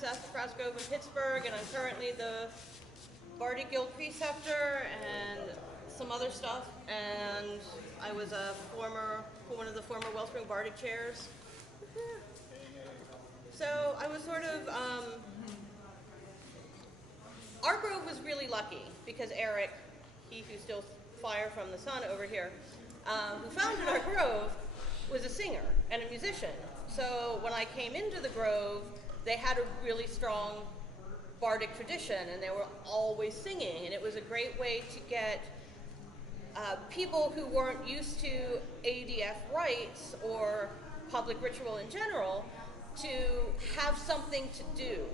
Sassafras Grove in Pittsburgh, and I'm currently the Bardic Guild preceptor and some other stuff. And I was one of the former Wellspring Bardic chairs. So I was sort of, our grove was really lucky because Eric, he who steals fire from the sun over here, who founded our grove, was a singer and a musician. So when I came into the grove, they had a really strong bardic tradition, and they were always singing, and it was a great way to get people who weren't used to ADF rites or public ritual in general to have something to do.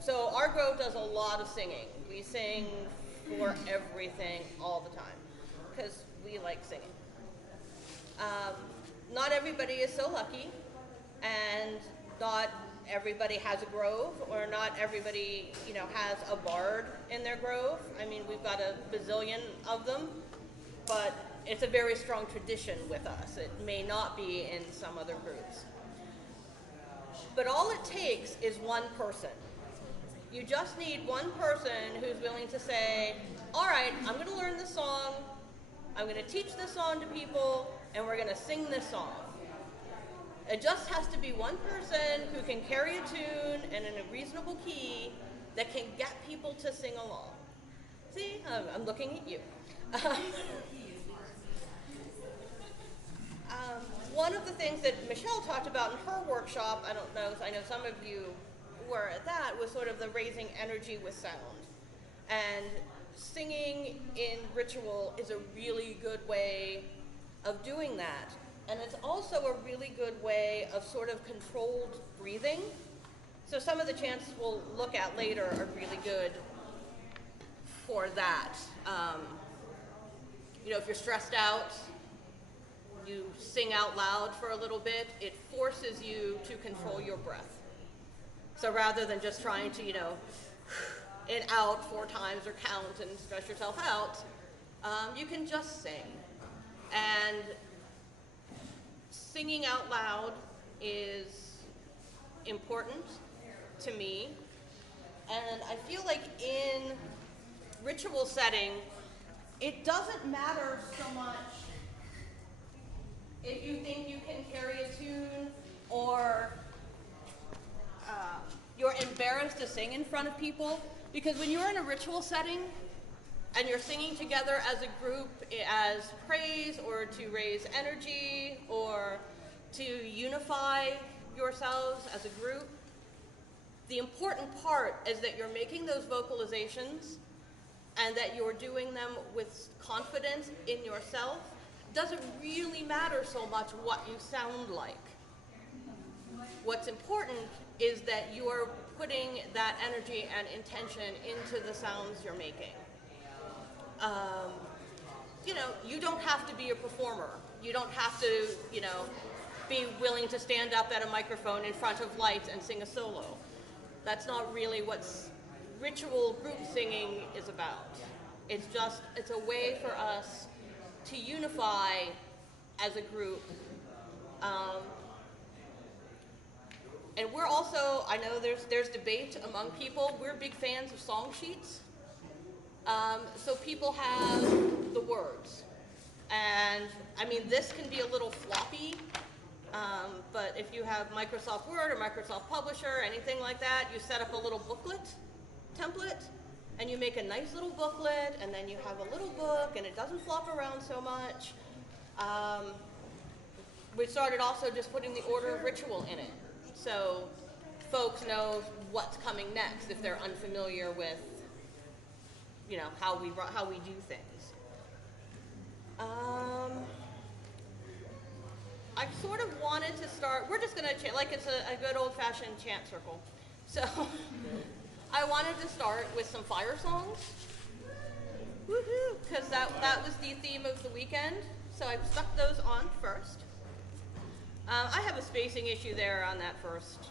So our grove does a lot of singing. We sing for everything all the time because we like singing. Not everybody is so lucky, and not everybody has a grove, or not everybody, has a bard in their grove. I mean, we've got a bazillion of them, but it's a very strong tradition with us. It may not be in some other groups. But all it takes is one person. You just need one person who's willing to say, all right, I'm going to learn this song, I'm going to teach this song to people, and we're going to sing this song. It just has to be one person who can carry a tune and in a reasonable key that can get people to sing along. See, I'm looking at you. One of the things that Michelle talked about in her workshop, I know some of you were at that, was sort of the raising energy with sound. And singing in ritual is a really good way of doing that. And it's also a really good way of sort of controlled breathing. So some of the chants we'll look at later are really good for that. If you're stressed out, you sing out loud for a little bit, it forces you to control your breath. So rather than just trying to, in out 4 times or count and stress yourself out, you can just sing. And singing out loud is important to me. And I feel like in ritual setting, it doesn't matter so much if you think you can carry a tune or you're embarrassed to sing in front of people, because when you're in a ritual setting and you're singing together as a group as praise or to raise energy or to unify yourselves as a group, the important part is that you're making those vocalizations and that you're doing them with confidence in yourself. It doesn't really matter so much what you sound like. What's important is that you're putting that energy and intention into the sounds you're making. You don't have to be a performer. You don't have to, be willing to stand up at a microphone in front of lights and sing a solo. That's not really what ritual group singing is about. It's a way for us to unify as a group. And we're also, I know there's debate among people, we're big fans of song sheets. So people have the words. And I mean, this can be a little floppy, but if you have Microsoft Word or Microsoft Publisher, anything like that, you set up a little booklet template, and you make a nice little booklet, and then you have a little book, and it doesn't flop around so much. We started also just putting the order of ritual in it, so folks know what's coming next if they're unfamiliar with, how we do things. I sort of wanted to start, we're just going to chant, like it's a good old-fashioned chant circle. So I wanted to start with some fire songs, woohoo, because that was the theme of the weekend. So I stuck those on first. I have a spacing issue there on that first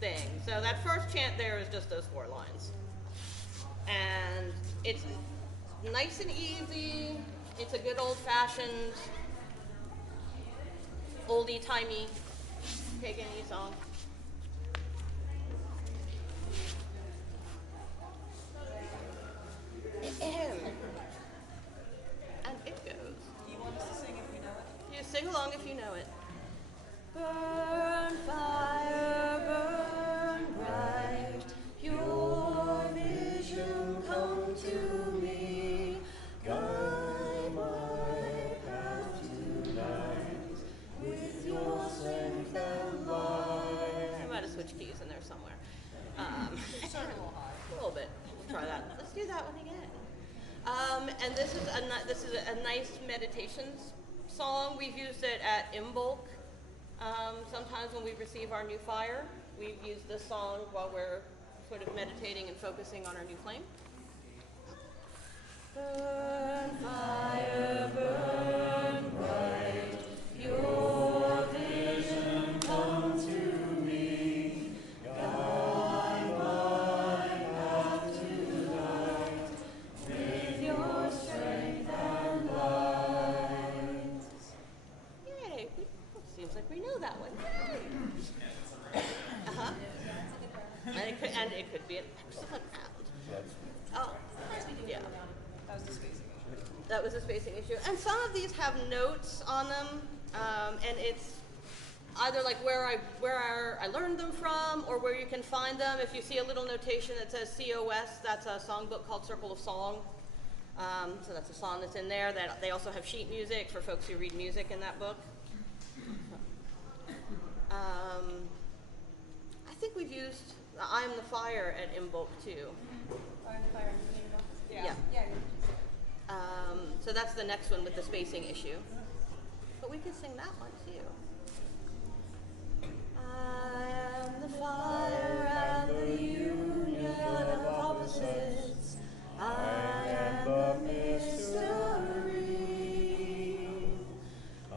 thing. So that first chant there is just those 4 lines. And it's nice and easy. It's a good old-fashioned, oldie-timey, take any song. am. And it goes. You want us to sing if we know it? You sing along if you know it. Burn fire, burn bright, your vision come to me, guide my path tonight, with your strength and light. I might have switched keys in there somewhere. Started a little high. A little bit. We'll try that. Let's do that one again. And this is a nice meditation song. We've used it at Imbolc. Sometimes when we receive our new fire, we've used this song while we're sort of meditating and focusing on our new flame. Burn fire, burn bright, your vision come to me, guide my path tonight, with your strength and light. Yay! Seems like we know that one. Uh-huh. And it could be an excellent round. Oh, yeah. That was the spacing issue. That was a spacing issue. And some of these have notes on them, and it's either like where I learned them from or where you can find them. If you see a little notation that says COS, that's a songbook called Circle of Song. So that's a song that's in there. That they also have sheet music for folks who read music in that book. I think we've used I Am the Fire at Imbolc too. Fire the fire and clean it up. Yeah. Yeah. So that's the next one with the spacing issue. But we could sing that one too. I am the fire and the union of opposites. I am the mystery. I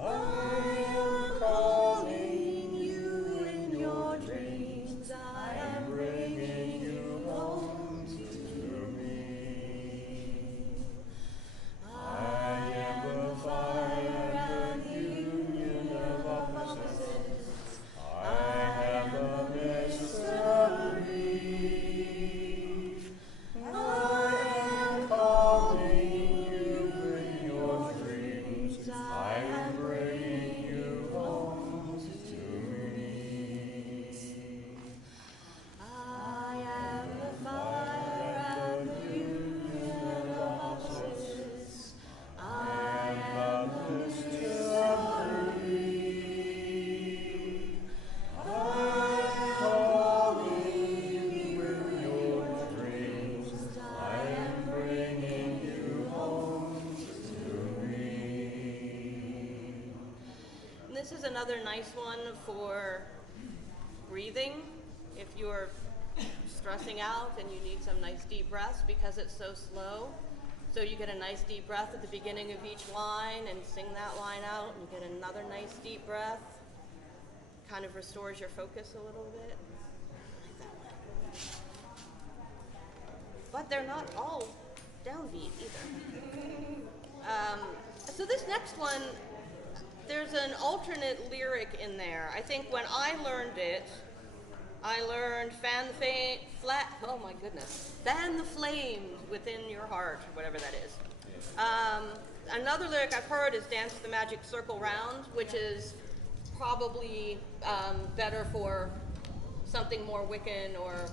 am calling you in your dreams. I am bringing you home to me. I am the fire and the union of opposites. I am the mystery. I am calling you in your dreams. I am bringing you home to me. I am the fire and the union of opposites. I am the mystery. I am calling you in your dreams. I am bringing you home to me. And this is another nice one for breathing. If you're stressing out and you need some nice deep breaths because it's so slow. So you get a nice deep breath at the beginning of each line and sing that line out, and you get another nice deep breath. Kind of restores your focus a little bit. Like that one. But they're not all downbeat either. So this next one, there's an alternate lyric in there. I think when I learned it, I learned fan the flames within your heart, or whatever that is. Another lyric I've heard is dance the magic circle round, which is probably better for something more Wiccan or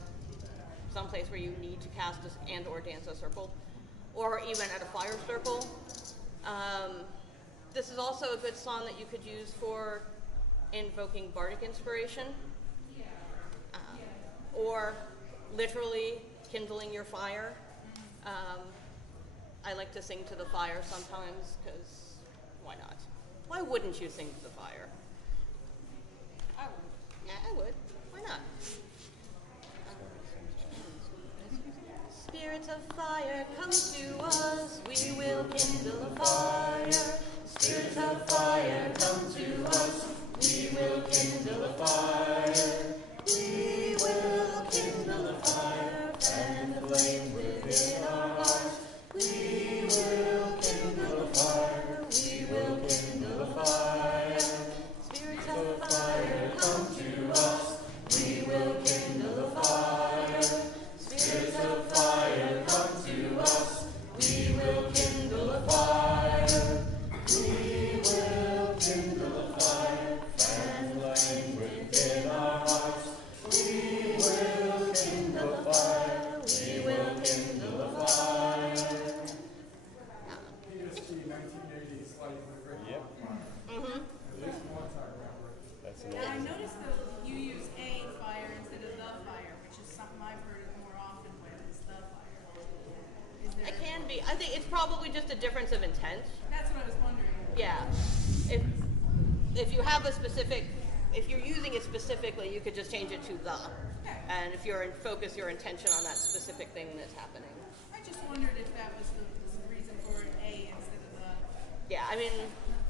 someplace where you need to cast and or dance a circle, or even at a fire circle. This is also a good song that you could use for invoking bardic inspiration, or literally kindling your fire. I like to sing to the fire sometimes, because why not? Why wouldn't you sing to the fire? I would. Yeah, I would. Why not? Spirits of fire, come to us, we will kindle a fire. Spirits of fire, come to us, we will kindle a fire. We will kindle a fire, fan the flame within our hearts. We will kindle a fire, we will kindle a fire. Spirits of fire, come to us, we will kindle a fire. Spirits of fire, come to us, 1980s, like the great Yep. Mm-hmm. at least one time remember. That's Now, I amazing. noticed that you use a fire instead of the fire, which is something I've heard it more often with, is the fire. Is there? It can be. I think it's probably just a difference of intent. That's what I was wondering. Yeah. If you have a specific, if you're using it specifically, you could just change it to the. Okay. And if you're in focus your intention on that specific thing that's happening. I just wondered if that was the reason for an A instead of the. Yeah, I mean,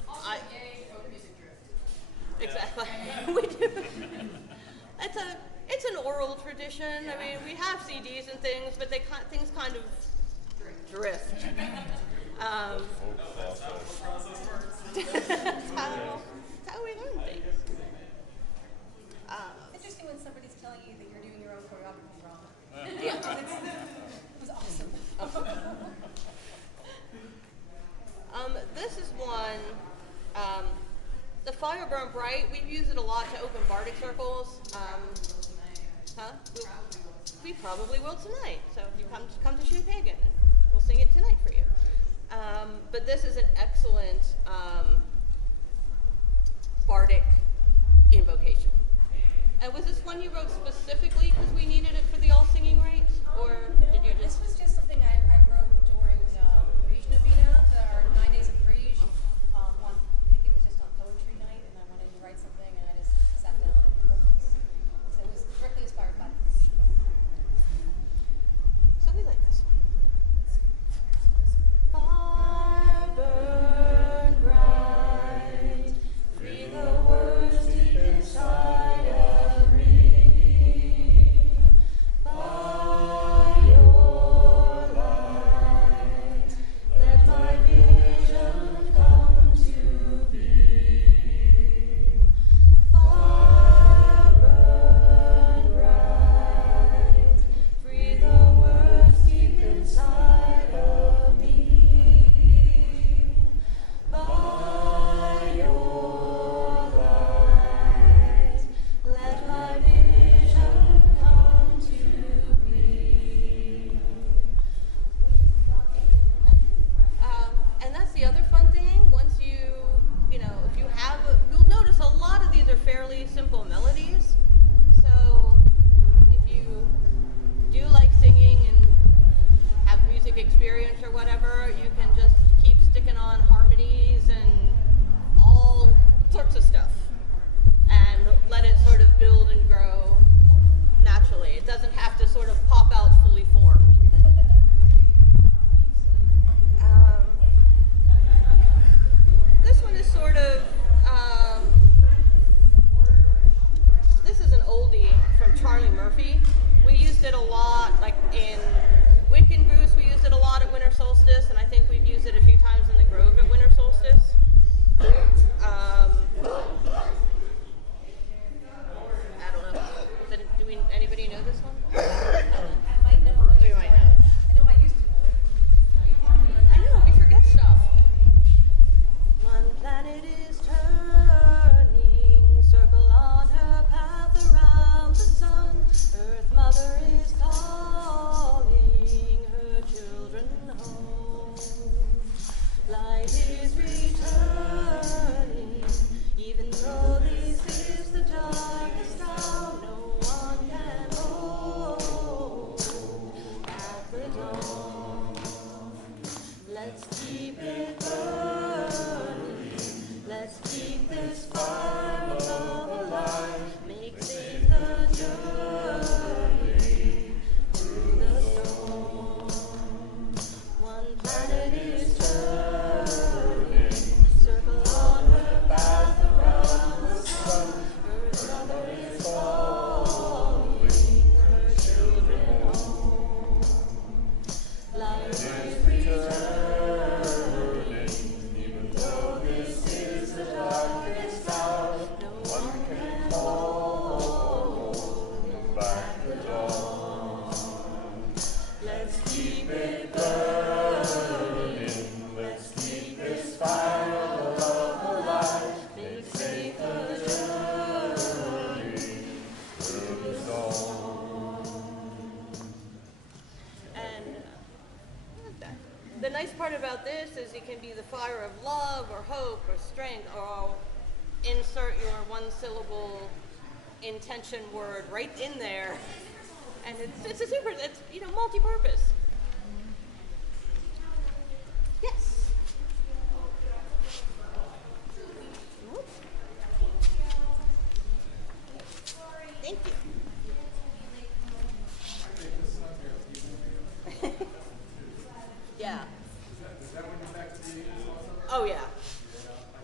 I A focus drift. exactly. We do. It's an oral tradition. I mean, we have CDs and things, but things kind of drift. That's how we learn things. It's interesting when somebody's telling you that you're doing your own choreography wrong. Yeah. It was awesome. This is one, the Fire Burn Bright. We've used it a lot to open bardic circles. We probably will tonight. So if you come to Shoe Pagan, we'll sing it tonight for you. But this is an excellent bardic invocation. And was this one you wrote specifically because we needed it for the all singing right? Or No, did you this just? was just something I wrote during Brige Novena, our 9 days of Brige. I think it was just on poetry night, and I wanted to write something, and I just sat down and wrote this. So it was directly inspired by Brige. So we like this one. Fire burn bright, free the words deep inside of me. By your about this is it can be the fire of love or hope or strength, or I'll insert your one syllable intention word right in there. And it's multi-purpose. Yes. Whoops. Thank you. Yeah. Is that when you're back to the 80s also? Oh yeah. Yeah, I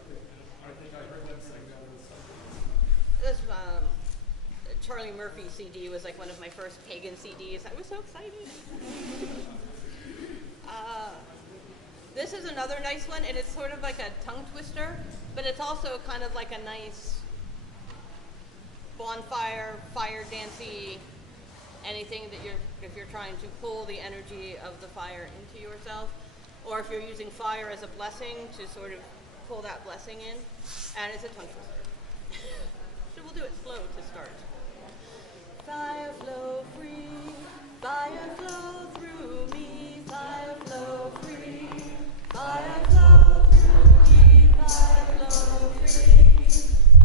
think I heard them sing that in the This Charlie Murphy CD was like one of my first pagan CDs. I was so excited. This is another nice one, and it's sort of like a tongue twister, but it's also kind of like a nice bonfire, fire dancey, anything that if you're trying to pull the energy of the fire into yourself, or if you're using fire as a blessing to sort of pull that blessing in, and it's a tongue twister. So we'll do it slow to start. Fire flow free, fire flow through me, fire flow free, fire flow through me, fire flow free,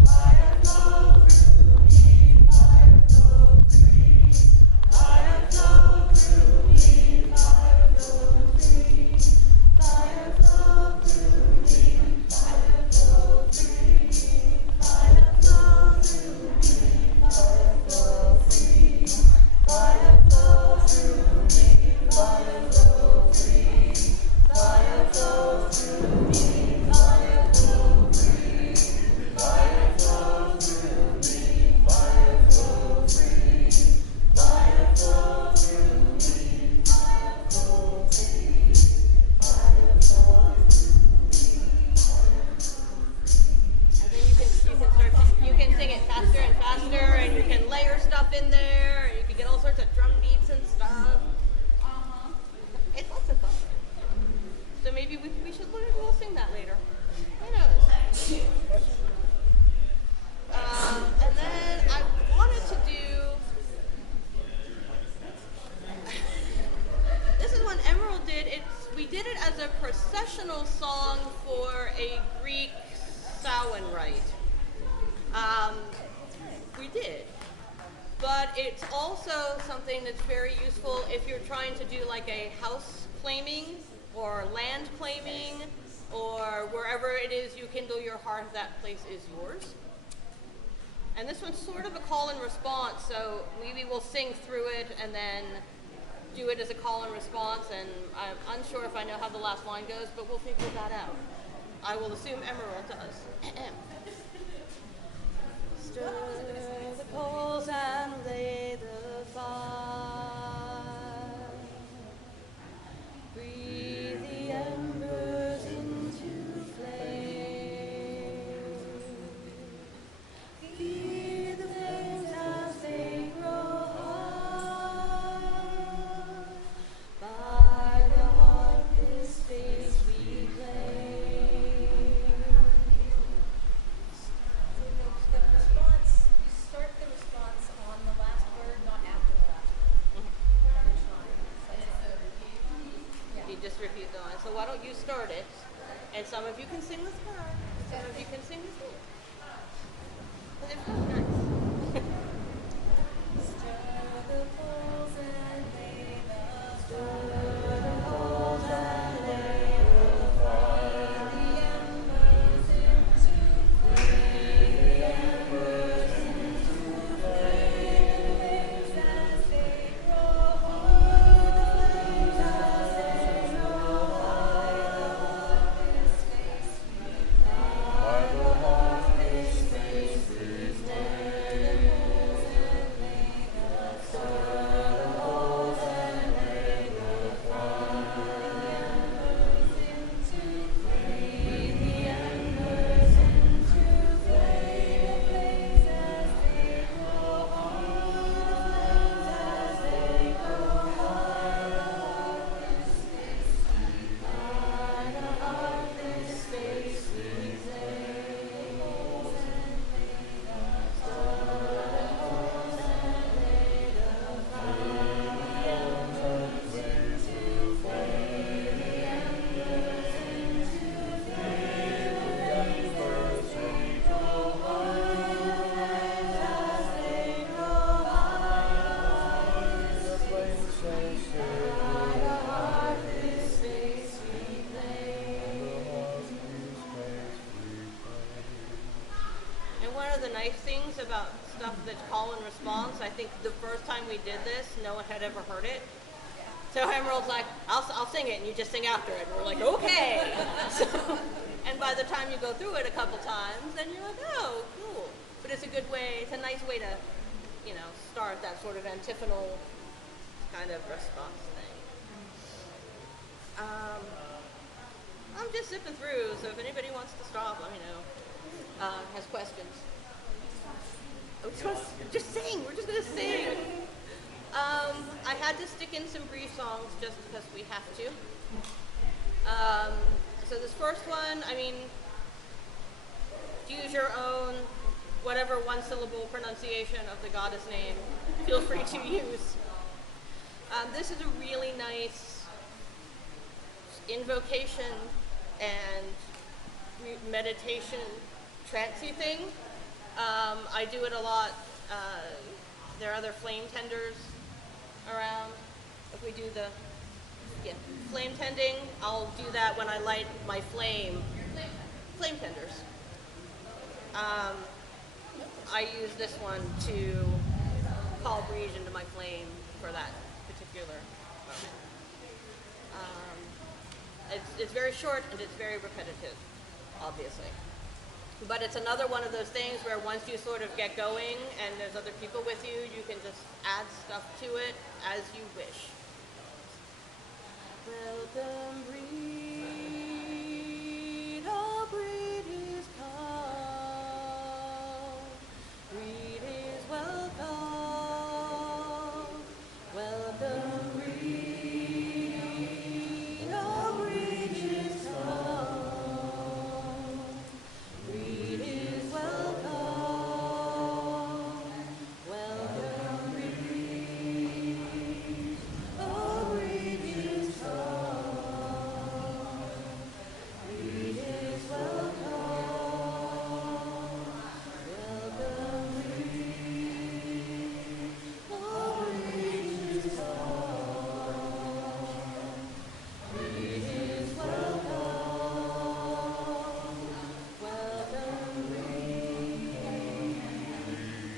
fire flow through me, fire flow free, fire flow through me, fire flow free, fire flow through me, fire flow free, fire flow through me, fire flow free, fire flow through me, fire flow free, fire flow through me, fire flow free, fire flow through me, fire flow free, fire flow through me, fire flow free, fire flow and then you can sing it faster and faster, and you can layer stuff in there, and you can get all sorts of drum beats and stuff. It's lots of fun. So maybe we'll sing that later. Who knows? And then I wanted to do. This is one Emerald did. We did it as a processional song for a Greek Samhain rite. We did. But it's also something that's very useful if you're trying to do like a house claiming or land claiming, or wherever it is you kindle your heart, that place is yours. And this one's sort of a call and response, so maybe we'll sing through it and then do it as a call and response, and I'm unsure if I know how the last line goes, but we'll figure that out. I will assume Emerald does. Stir the coals and lay the fire. Breathe the embers into flame. Feed the flames as they grow high. By the heart this faith we claim. You start the response on the last word, not after the last word. Every time. You just repeat the line. So why don't you start it? And some of you can sing with her. Some of you can sing with me. But it's really nice. Stir the coals and lay the stir the coals and lay the fire. The embers into flame. The embers into flames as they grow higher. Flames as they grow higher. This face we by the heart this face we stand. The coals and lay the fire. the nice things about stuff that's call and response. I think the first time we did this, no one had ever heard it. So Emerald's like, I'll sing it, and you just sing after it. And we're like, okay. So, and by the time you go through it a couple times, then you're like, oh, cool. But it's a good way, it's a nice way to, start that sort of antiphonal kind of response thing. I'm just zipping through, so if anybody wants to stop, let me know. Has questions. Oh, just sing. We're just gonna sing. I had to stick in some brief songs just because we have to. So this first one, use your own whatever one-syllable pronunciation of the goddess name. Feel free to use. This is a really nice invocation and meditation trancy thing. I do it a lot. There are other flame tenders around. If we do the flame tending, I'll do that when I light my flame. Flame tenders. I use this one to call breeze into my flame for that particular moment. It's very short and it's very repetitive, obviously. But it's another one of those things where once you sort of get going and there's other people with you, you can just add stuff to it as you wish. Welcome, breed, oh, breed is come. Breed is welcome. Welcome, breed, oh, breed is come. Breed is welcome. Welcome, breed, oh, breed is come. Breed is welcome. Welcome, breed, oh, breed is come. Breed is welcome. Welcome, breed, oh, breed is come. Breed is welcome. Welcome, breed,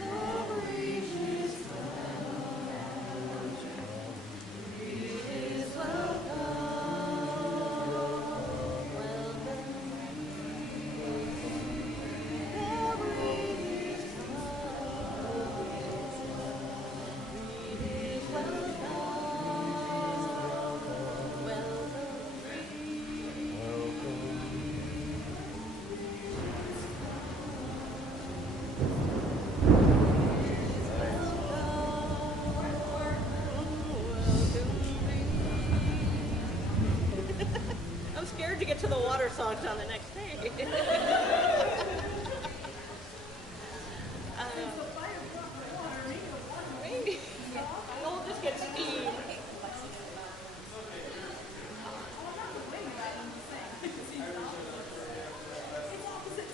oh, breed is I'm scared to get to the water songs on the next day. Maybe. We'll just get steam.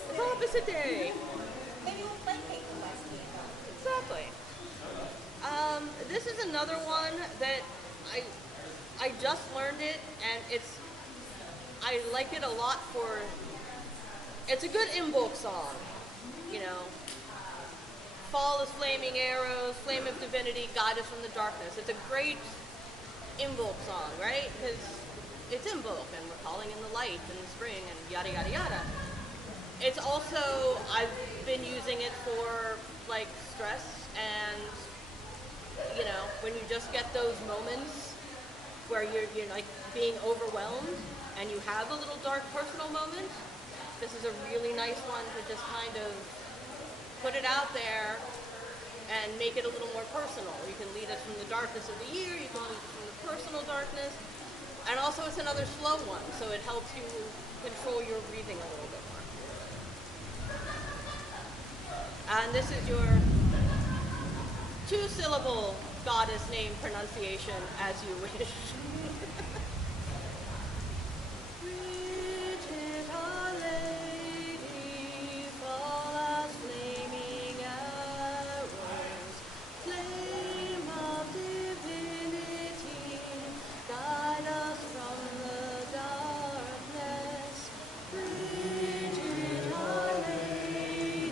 It's opposite day. Maybe we'll play Kate the West game. Exactly. This is another one that I just learned it, and I like it a lot for. It's a good invoke song, Fall is flaming arrows, flame of divinity, guide us from the darkness. It's a great invoke song, right? Because it's invoke, and we're calling in the light and the spring, and yada yada yada. It's also, I've been using it for like stress and when you just get those moments where you're like being overwhelmed and you have a little dark personal moment. This is a really nice one to just kind of put it out there and make it a little more personal. You can lead us from the darkness of the year, you can lead us from the personal darkness, and also it's another slow one, so it helps you control your breathing a little bit more. And this is your 2-syllable goddess name pronunciation as you wish. Bridget, our lady, fall as flaming arrows, flame of divinity, guide us from the darkness. Bridget, our lady,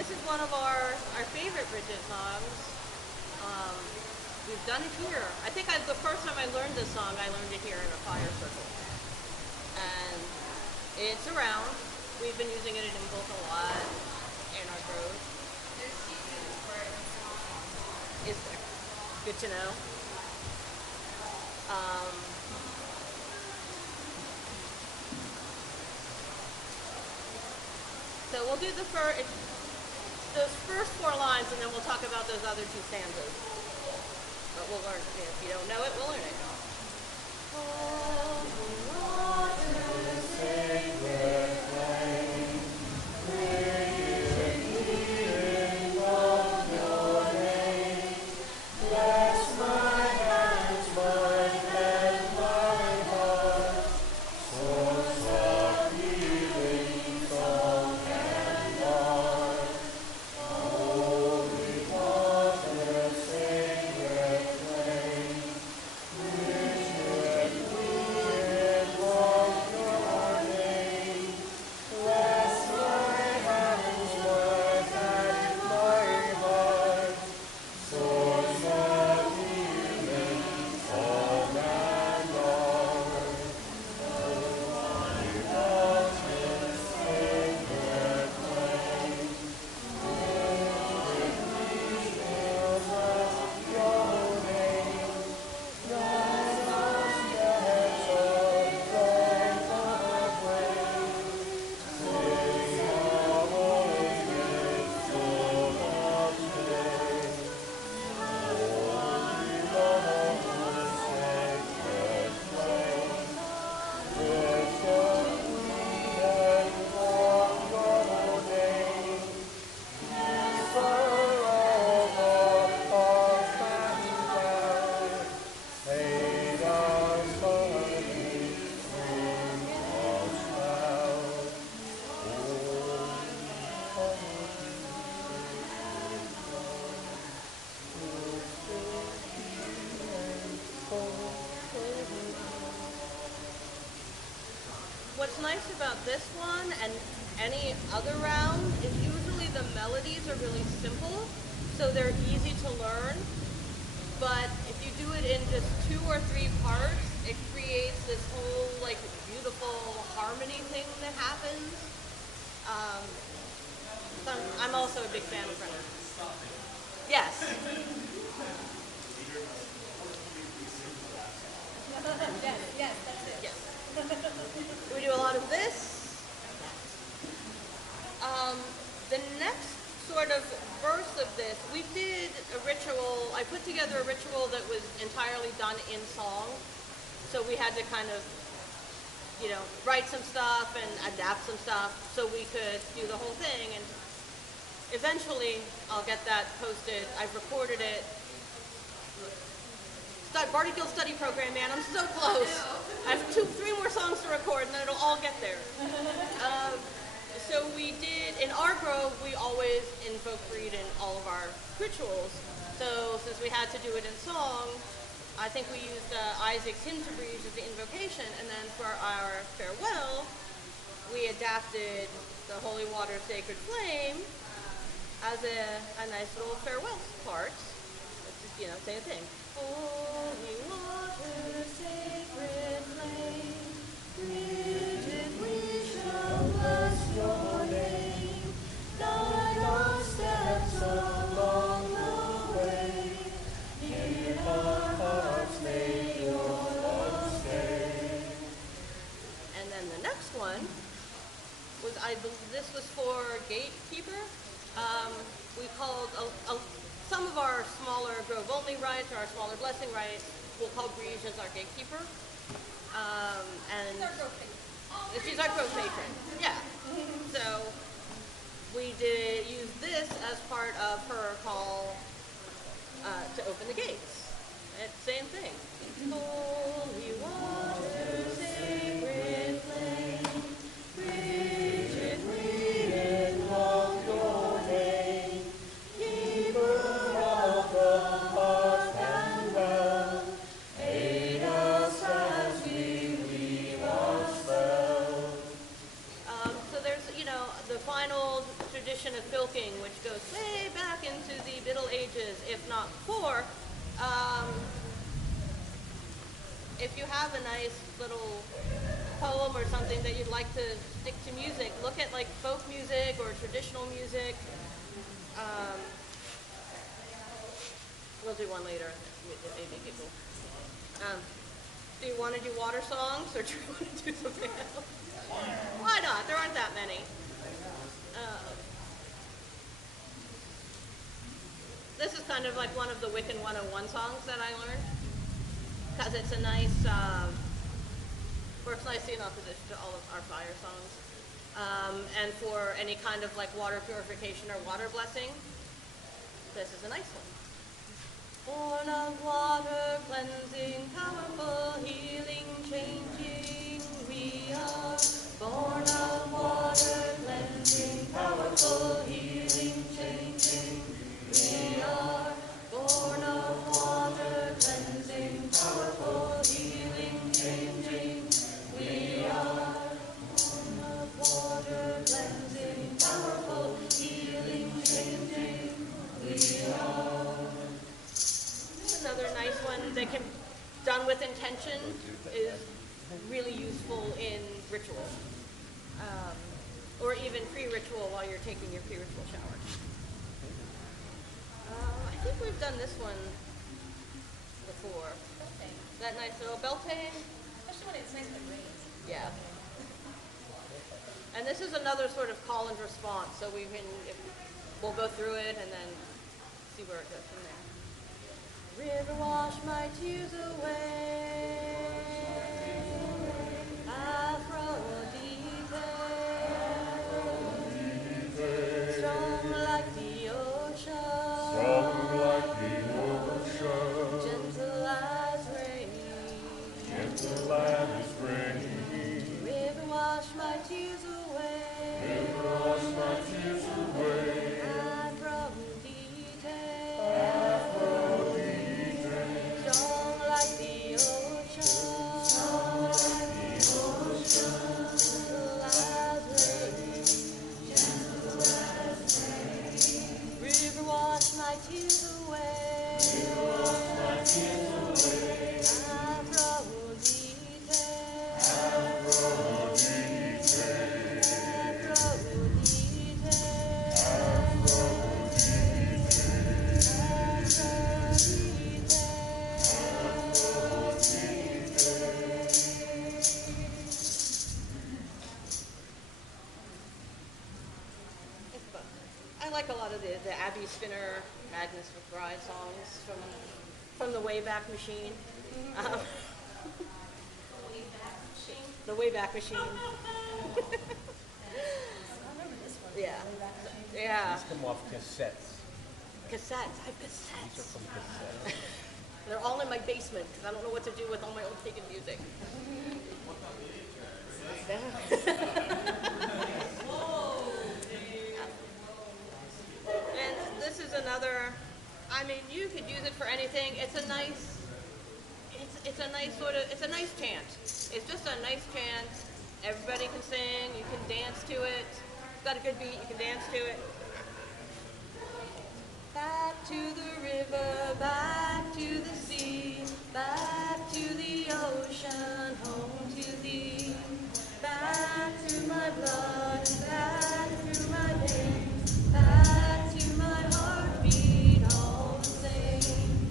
this is one of our favorite Bridget songs. We've done it here. I think the first time I learned this song, I learned it here in a fire circle. And it's around. We've been using it in both a lot in our grove. There's seasons for it in summer. Is there? Good to know. So we'll do those first 4 lines, and then we'll talk about those other 2 stanzas. But we'll learn. If you don't know it, we'll learn it. What's nice about this one and any other round is usually the melodies are really simple, so they're easy to learn. But if you do it in just 2 or 3 parts, it creates this whole like beautiful harmony thing that happens. So I'm also a big fan of Brennan. Yes. Yes, that's it. Yes. We do a lot of this. The next sort of verse of this, we did a ritual. I put together a ritual that was entirely done in song. So we had to kind of, write some stuff and adapt some stuff so we could do the whole thing. And eventually, I'll get that posted. I've recorded it. Barty Guild study program, man. I'm so close. I have 3 more songs to record, and then it'll all get there. So we did, in our grove, we always invoke Reed in all of our rituals. So since we had to do it in song, I think we used Isaac's hymn to Breeze as the invocation, and then for our farewell, we adapted the Holy Water Sacred Flame as a nice little farewell part. It's just, same thing. Holy water, sacred flame, Bridget, we shall bless your name. Guide our steps along the way. In our hearts may your love stay. And then the next one was, this was for Gatekeeper. We called some of our smaller Grove-only rites, or our smaller blessing rites, we'll call Briege as our gatekeeper. And she's our grove patron. Yeah. So we did use this as part of her call to open the gates. Same thing. Holy water, sacred flame, Bridget, we invoke your name. Keeper of the heart and well, aid us as we weave our spell. So there's, the final tradition with filking, which goes way back into the Middle Ages, if not before. If you have a nice little poem or something that you'd like to stick to music, look at like folk music or traditional music. We'll do one later if maybe people. Do you want to do water songs or do you want to do something else? Why not? There aren't that many. This is kind of like one of the Wiccan 101 songs that I learned. Because it's a nice, works nicely in opposition to all of our fire songs. And for any kind of like water purification or water blessing, this is a nice one. Born of water, cleansing, powerful, healing, changing, we are. Born of water, cleansing, powerful, healing, changing, we are. Born of water, cleansing, powerful, healing, changing, we are. Born of water, cleansing, powerful, healing, changing, we are. Another nice one that can, done with intention, is really useful in ritual, or even pre-ritual while you're taking your pre-ritual shower. I think we've done this one before. Okay. That nice little beltane. Especially when it's nice and it rains. Yeah. And this is another sort of call and response, so we'll go through it and then see where it goes from there. River, wash my tears away. Aphrodite, strong like the ocean, gentle as rain. River, wash my tears away. I like a lot of the Abbey Spinner, Madness McBride songs from the Wayback Machine. The Wayback Machine. I remember this one. Yeah. Way back. Yeah. These come off cassettes. Cassettes. I have These are cassettes. from cassettes. They're all in my basement because I don't know what to do with all my old pagan music. And this is another, I mean, you could use it for anything. It's a nice chant. It's just a nice chant. Everybody can sing, you can dance to it. It's got a good beat, you can dance to it. Back to the river, back to the sea, back to the ocean, home to thee. Back to my blood, back through my veins, back to my heartbeat, all the same.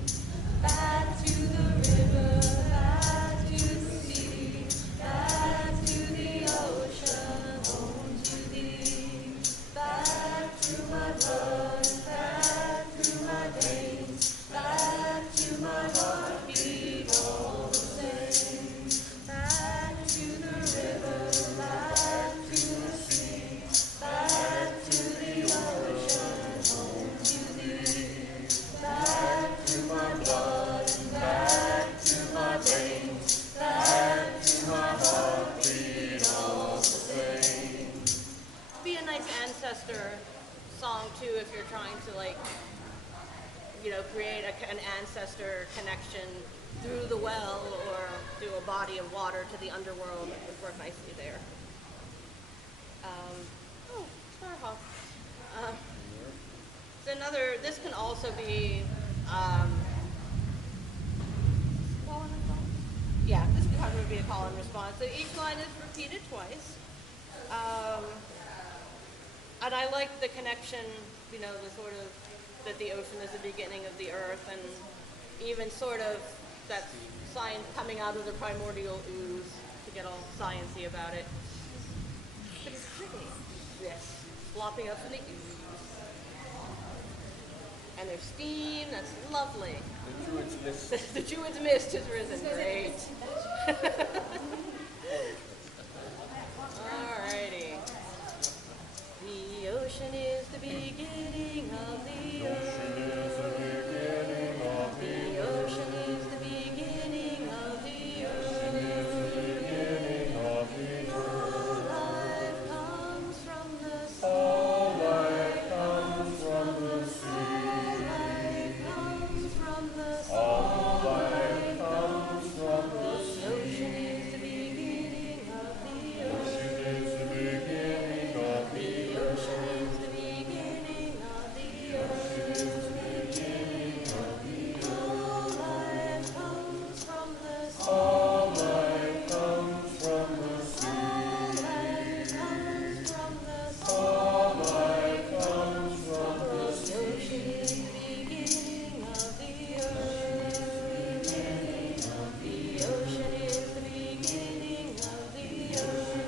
Back to the river, back to the sea, back to the ocean, home to thee. Back to my blood, back through my veins, back to my heartbeat, all the same. Back to the river, back to the sea, back to the ocean, home to thee. Back to my blood, back to my veins, back to my heartbeat, all the same. Be a nice ancestor song too if you're trying to create an ancestor connection through the well or through a body of water to the underworld. It would work nicely there. Starhawk. It's another. This can also be. Um, call and response? Yeah, this can probably be a call and response. So each line is repeated twice. Um, and I like the connection, you know, the sort of that the ocean is the beginning of the earth, and even sort of that science coming out of the primordial ooze, to get all sciencey about it. But it's pretty. Yes, flopping up from the ooze. And there's steam, that's lovely. The Druid's Mist. The Druid's Mist has risen, great. Alrighty. The ocean is the beginning of the earth. The ocean is the beginning of the earth. All life comes from the sea. All life comes from the sea. All life comes from the sea. The ocean is the beginning of the earth. The ocean is the beginning of the earth. The ocean is the beginning of the earth. All life comes from the sea. All life comes from the sea. All life comes from the sea. The ocean is the beginning of the earth. The ocean is the beginning of the earth.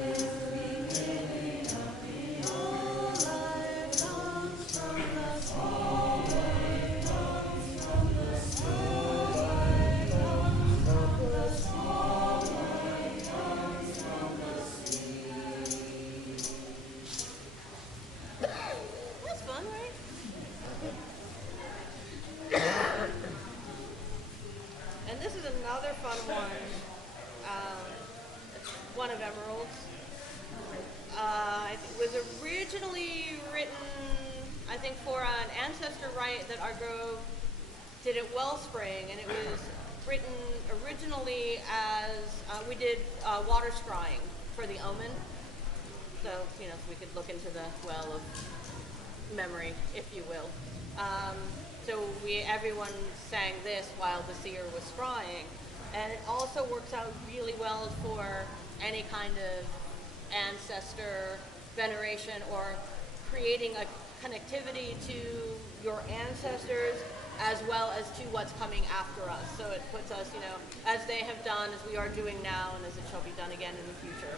All life comes from the sea. All life comes from the sea. All life comes from the sea. All life comes from the sea. That's fun, right? And this is another fun one. It's one of Emerald's. It was originally written, I think, for an ancestor rite that our grove did at Wellspring, and it was written originally as we did water scrying for the omen. So, you know, we could look into the well of memory, if you will. So everyone sang this while the seer was scrying, and it also works out really well for any kind of ancestor veneration or creating a connectivity to your ancestors as well as to what's coming after us. So it puts us, you know, as they have done, as we are doing now, and as it shall be done again in the future.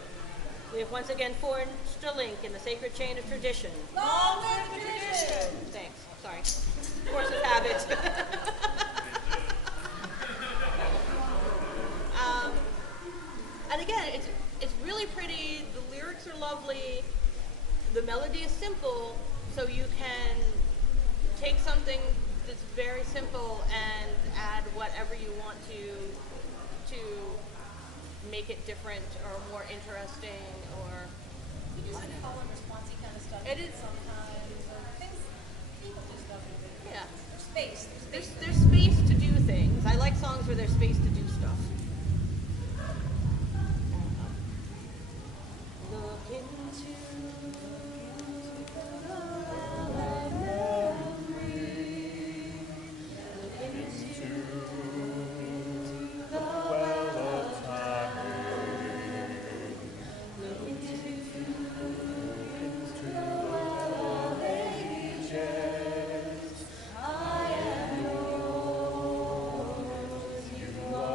We have once again forged a link in the sacred chain of tradition. Long live tradition! Thanks. Sorry. Force of habit. And again, it's really pretty. The lyrics are lovely. The melody is simple, so you can take something that's very simple and add whatever you want to make it different or more interesting or. We do some call and responsey kind of stuff. It is. Sometimes, or things, people do stuff. Yeah. There's space. There's space to do things. I like songs where there's space to do stuff. Look into the well of memory. Look into the well of time. Look into the well of ages. I am yours, you are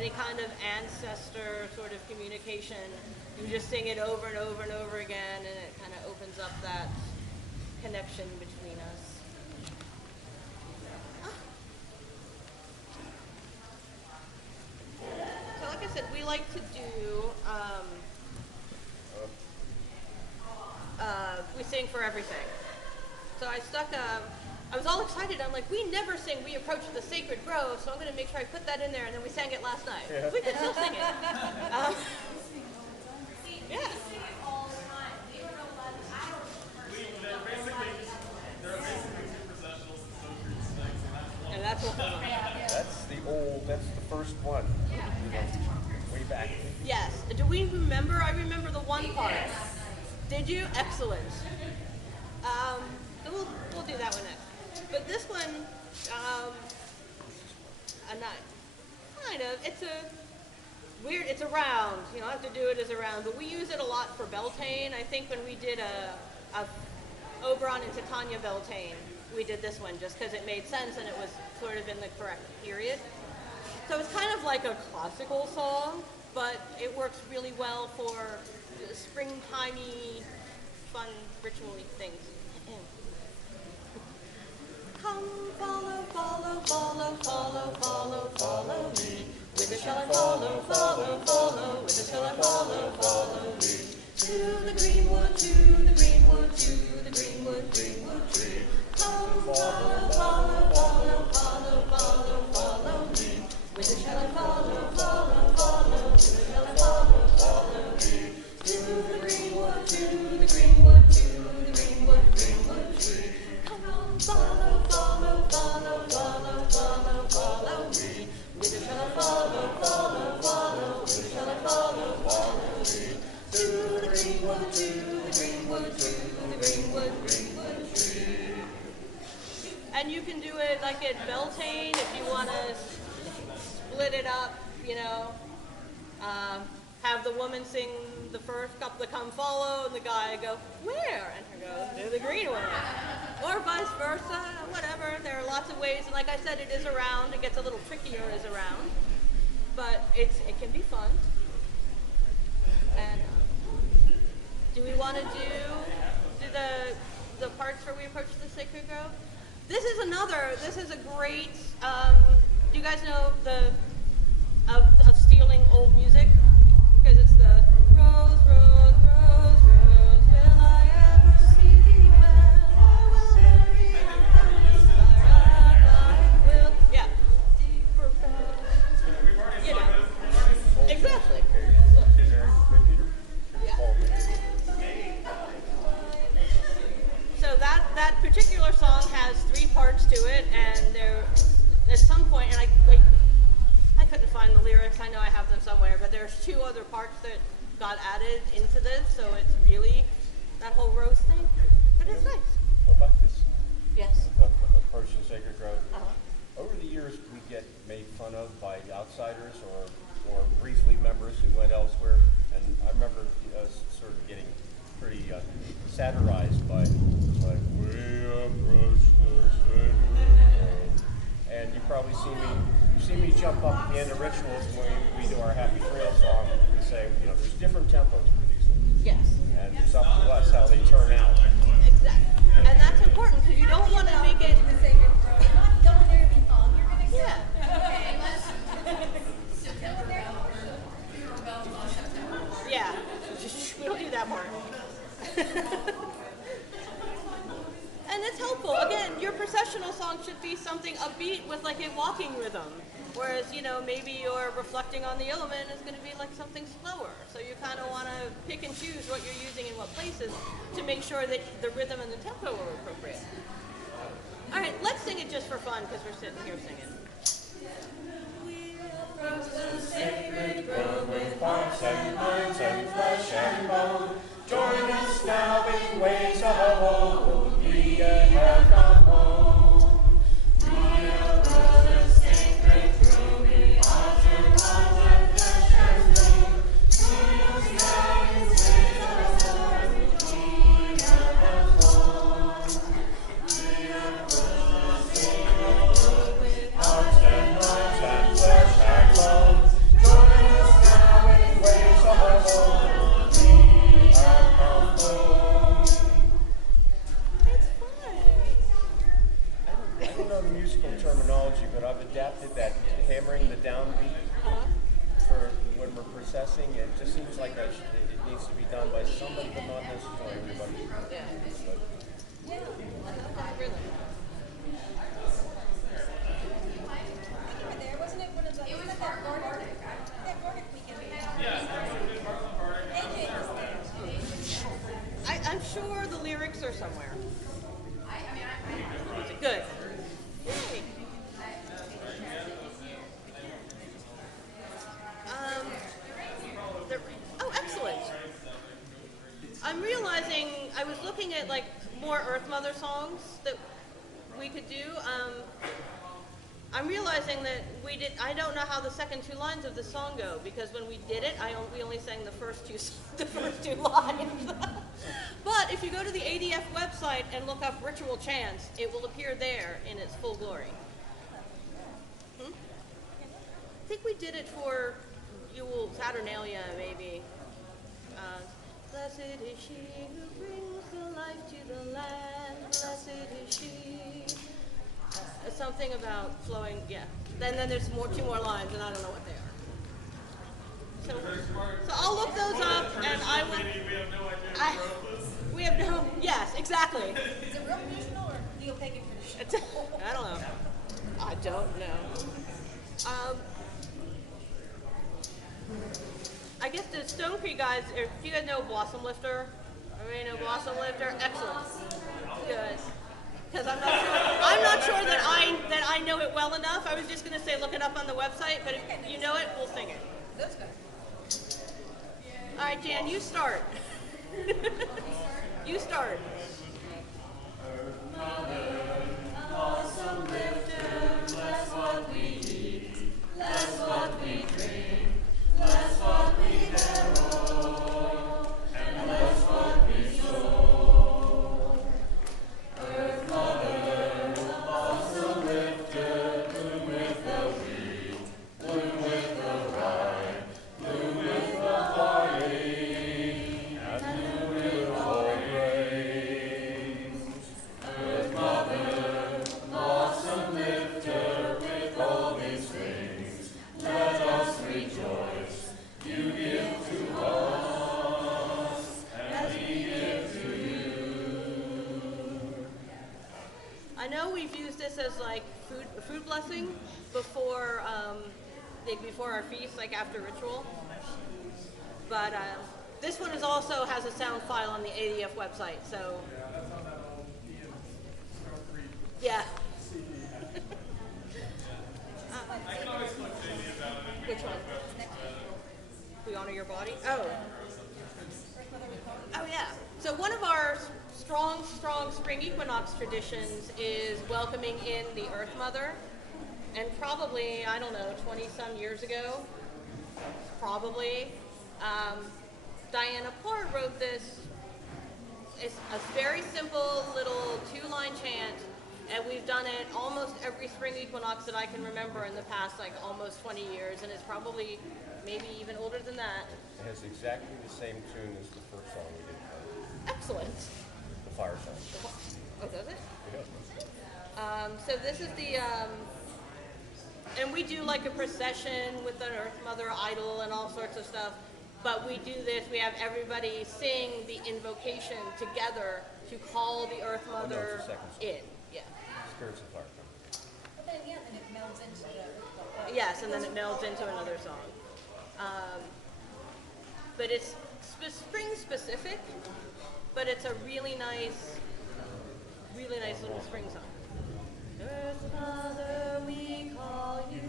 any kind of ancestor sort of communication. You just sing it over and over and over again, and it kind of opens up that connection between us. So like I said, we like to do, we sing for everything. So I was all excited. I'm like, we never sing We Approach the Sacred Grove, so I'm going to make sure I put that in there, and then we sang it last night. Yeah. We can still sing it. Yeah. There are basically two processionals and so groups things, and that's one. And that's what That's the first one. You know, way back. Yes. Do we remember? I remember the one part. Did you? Excellent. So we'll do that one next. But this one, kind of, it's a round. You know, I have to do it as a round, but we use it a lot for Beltane. I think when we did a Oberon and Titania Beltane, we did this one just because it made sense and it was sort of in the correct period. So it's kind of like a classical song, but it works really well for springtimey, fun, ritual-y things. Come, follow, follow, follow, follow, follow, follow me. Whither shall I follow, follow, follow? Whither shall I follow, follow me? To the greenwood, to the greenwood, to the greenwood, greenwood tree. Come, follow, follow, follow, follow, follow, follow me. Whither shall I follow, follow, follow? Whither shall I follow, follow me? To the greenwood, to the greenwood, to the greenwood, greenwood tree. Come, follow, follow, follow, follow, follow, follow me. Whither shall I follow, follow, follow? Whither shall I follow, follow me? To the greenwood, to the greenwood, to the greenwood, greenwood tree. And you can do it like at Beltane if you want to split it up, you know. Have the woman sing the first couple of Come Follow, and the guy go, where? And her go, to the green one. Or vice versa, whatever. There are lots of ways, and like I said, it is around. It gets a little trickier as around, but it can be fun. And do we want to do the parts where we approach the Sacred Grove? This is a great, do you guys know of stealing old music? Because it's the rose, rose, rose, rose, will I ever see thee well? Oh, will marry I will, yeah. Deeper rose. You know. Exactly. Yeah. So that particular song has 3 parts to it, and there, at some point, and I couldn't find the lyrics. I know I have them somewhere, but there's 2 other parts that got added into this, so it's really that whole rose thing. But it's nice. What about this? Yes. Approach the Sacred Grove. Uh-huh. Over the years, we get made fun of by outsiders or briefly members who went elsewhere, and I remember sort of getting pretty satirized by like we approach the Sacred Grove, and you probably see me jump up at the end of rituals when we do our Happy Trail song and say, you know, there's different tempos for these things, Yes. and it's up to us how they turn out. Exactly. And that's important because you don't want to make it. The Sacred Grove. You're not going there to be fun. You're going to Yeah. Okay, let's. September there. Yeah. We don't do that part. And it's helpful. Again, your processional song should be something upbeat with like a walking rhythm. Whereas, you know, maybe your reflecting on the element is going to be like something slower. So you kind of want to pick and choose what you're using in what places to make sure that the rhythm and the tempo are appropriate. All right, let's sing it just for fun because we're sitting here singing. We approach the sacred grove with hearts and minds and flesh and bone. Join us now in ways of old. We have come home. We approach the sacred grove with hearts and minds and flesh and bone. Join us now in ways of old. We have come home. We approach the sacred grove with hearts and minds and flesh and bone. sure the lyrics are somewhere. I Good. Yay. Um, oh, excellent. I'm realizing I was looking at like more Earth Mother songs that we could do. I'm realizing that I don't know how the second two lines of the song go because when we did it, we only sang the first two lines. But if you go to the ADF website and look up Ritual Chants, it will appear there in its full glory. I think we did it for Saturnalia, maybe. Blessed is she who brings the life to the land. Blessed is she. Something about flowing, yeah. Then there's two more lines, and I don't know what they are. So I'll look those up, and I will. We have no idea what We have no. Yes, exactly. Is it real traditional or neo-pagan traditional? I don't know. I don't know. I guess the Stone Creek guys. Do you guys know Blossom Lifter? Everybody know Blossom Lifter? Excellent. Good. Because I'm not sure that I know it well enough. I was just going to say look it up on the website, but if you know it, we'll sing it. That's good. All right, Jan, you start. You start. Awesome lifter, bless what we eat, bless what we drink, bless what we bear, and bless what we sow. Earth Mother, awesome lifter, bloom with the wheat, bloom with the rye, bloom with the barley, and bloom with all grains. Earth Mother, awesome lifter, with all these things, let us rejoice. You give to us, and we give to you. I know we've used this as like food blessing before before our feast, like after ritual. But this one also has a sound file on the ADF website, so yeah. I can always talk to Jamie about it. Which one? We honor your body? Oh. Oh yeah. So one of our strong spring equinox traditions is welcoming in the Earth Mother. And probably, I don't know, 20-some years ago, probably, Diana Poor wrote this. It's a very simple little two-line chant, and we've done it almost every spring equinox that I can remember in the past, like almost 20 years, and it's probably maybe even older than that. It has exactly the same tune as the first song we did, Excellent. the fire song. Oh, does it? Yeah. So this is the, and we do like a procession with an Earth Mother idol and all sorts of stuff, but we do this, we have everybody sing the invocation together to call the Earth Mother it's the second song. in. Yeah. Spirits of Fire. But then again, then it melds into the Yes, and then it melds into another song. But it's spring specific, but it's a really nice little spring song. Earth Mother, we call you.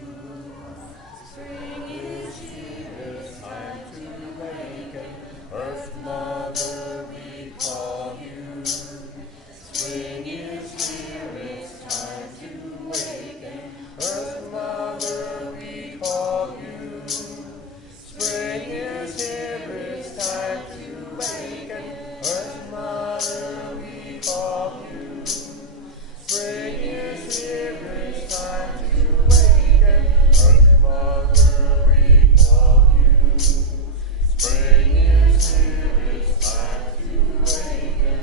Spring is here, it's time to awaken. Earth Mother, we call you. Spring is here, it's time to awaken. Earth Mother, we call you. Spring is here, it's time to awaken. Earth Mother, we call you. Spring is here, it's time to awaken. Earth Mother, we call you. Spring is here, it's time to awaken.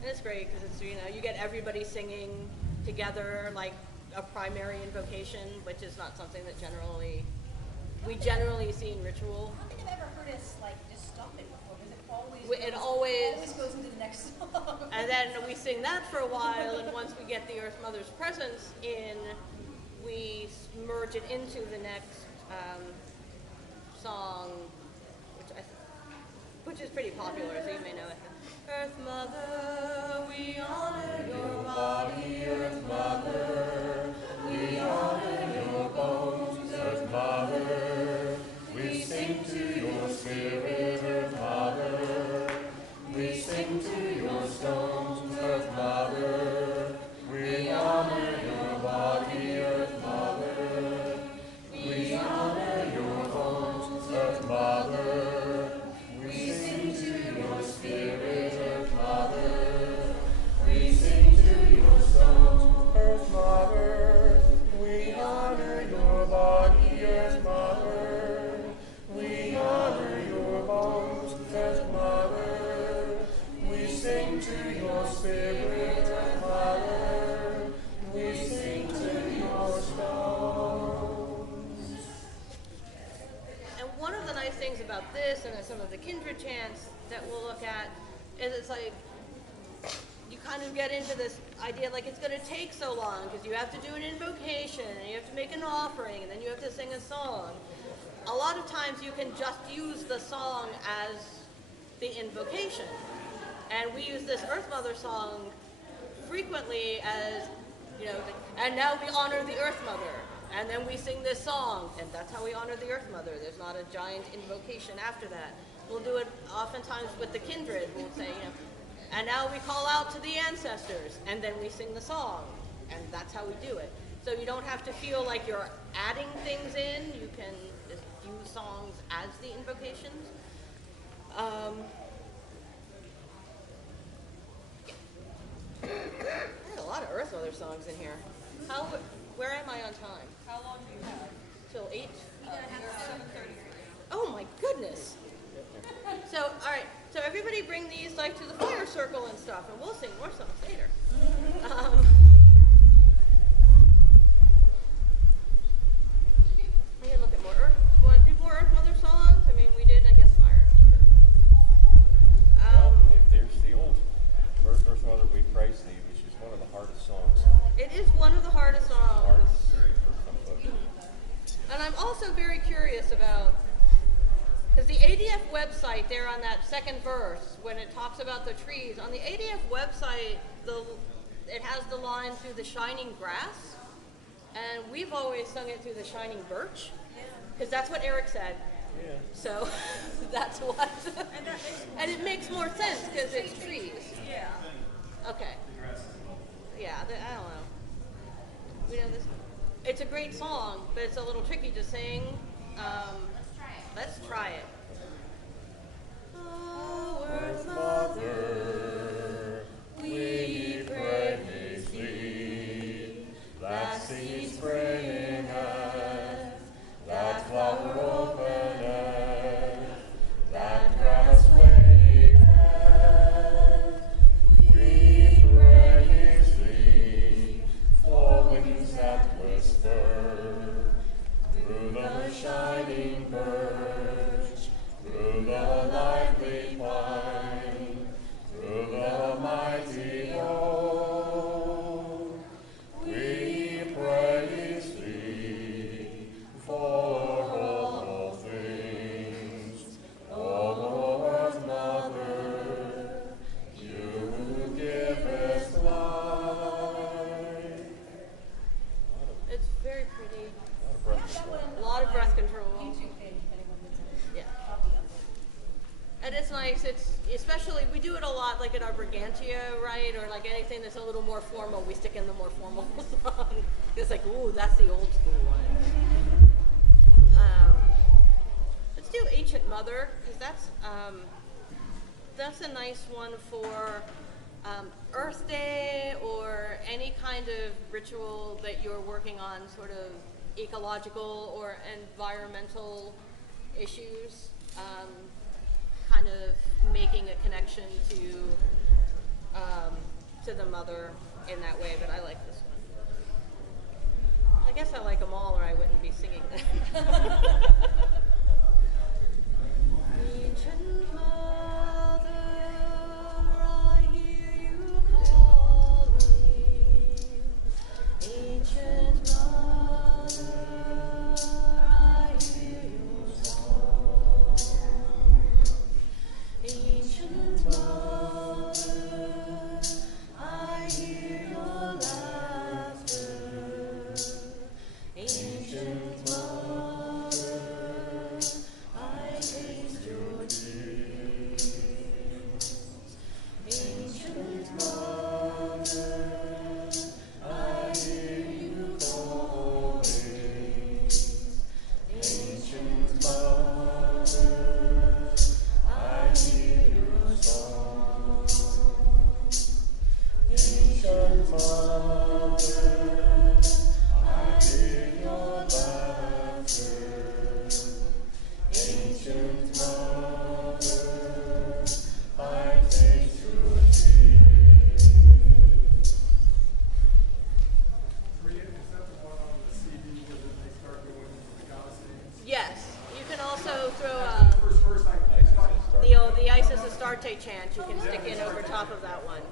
And it's great because it's, you get everybody singing together like a primary invocation, which is not something that we generally see in ritual. I don't think I've ever heard us like just stop it before, because it It always always, goes into the next song. and then we sing that for a while, and once we get the Earth Mother's presence in, we merge it into the next song, which is pretty popular, so you may know it. Earth Mother, we honor your body. Earth Mother, we honor your bones. Earth Mother, we sing to your spirit. Earth Mother, we sing to your stones. Earth Mother, we honor your body. Earth Mother, we honor your bones. Earth Mother, we sing to your spirit. Earth Mother, we sing to your stones. Earth Mother, we honor your body. Earth Mother, we honor your bones. Earth Mother, we sing to your spirit. Earth Mother, we sing to your stones. And one of the nice things about this and some of the kindred chants that we'll look at is it's like you kind of get into this idea like it's going to take so long because you have to do an invocation and you have to make an offering and then you have to sing a song. A lot of times you can just use the song as the invocation. And we use this Earth Mother song frequently as, you know, and now we honor the Earth Mother. And then we sing this song, and that's how we honor the Earth Mother. There's not a giant invocation after that. We'll do it oftentimes with the kindred. We'll say, you know, and now we call out to the ancestors, and then we sing the song. And that's how we do it. So you don't have to feel like you're adding things in. You can just use songs as the invocations. There's a lot of Earth Mother songs in here. Where am I on time? How long do you have? Till 8? You're gonna have 7:30. Oh my goodness. So, all right. So everybody bring these like to the fire circle and stuff, and we'll sing more songs later. We can look at more Earth. Want to do more Earth Mother songs? I mean, we did, I guess, Fire Mother. Well, if there's the old Earth Mother, we praise thee, which is one of the hardest songs. It is one of the hardest songs. Hardest for some folks. And I'm also very curious about, because the ADF website there on that second verse, when it talks about the trees, on the ADF website, it has the line through the shining grass, and we've always sung it through the shining birch, because that's what Eric said. Yeah. So that's what. And it makes more sense because it's trees. Yeah. Okay. Yeah, I don't know. We know this. It's a great song, but it's a little tricky to sing. Let's try it. Oh, Earth Mother, we praise thee, that seed springeth, that flower openeth, that grass waveth. We praise thee for winds that whisper through the shining birch, through the lively pine, through the mighty oak. We praise thee for all things, O Earth Mother, you who givest life. It's very pretty. A lot of breath control. A lot of breath control. YouTube page, if anyone needs it. Yeah. Copy of it. And it's nice. It's especially, we do it a lot like in our Brigantia, right? Or like anything that's a little more formal, we stick in the more formal song. It's like, ooh, that's the old school one. Let's do Ancient Mother, because that's a nice one for Earth Day or any kind of ritual that you're working on, sort of ecological or environmental issues. Kind of making a connection to the mother in that way, but I like this one. I guess I like them all, or I wouldn't be singing them. Ancient Mother, I hear you calling. Ancient Mother, parte chant you can stick in over top of that one.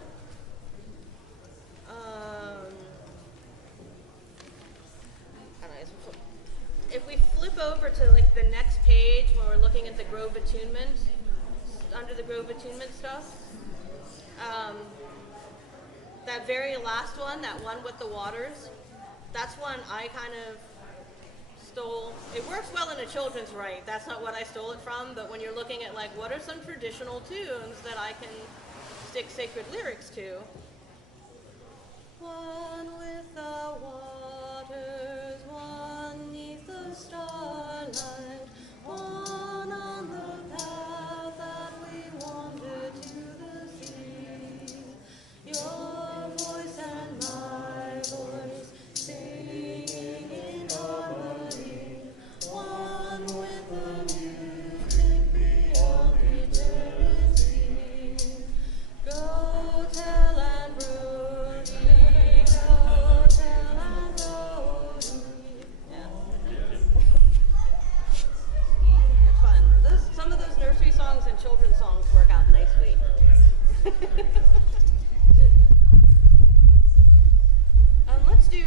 If we flip over to like the next page when we're looking at the Grove attunement, under the Grove attunement stuff, that very last one, that one with the waters, that's one I kind of stole. It works well in a children's rite. That's not what I stole it from, but when you're looking at like what are some traditional tunes that I can stick sacred lyrics to. One with the waters, one neath the starlight, one on the path that we wander to the sea. Your voice and my voice singing in harmony, one with the music beyond eternity. Go tell and Brody, go tell and Brody. Yeah. It's fun. Some of those nursery songs and children's songs work out nicely.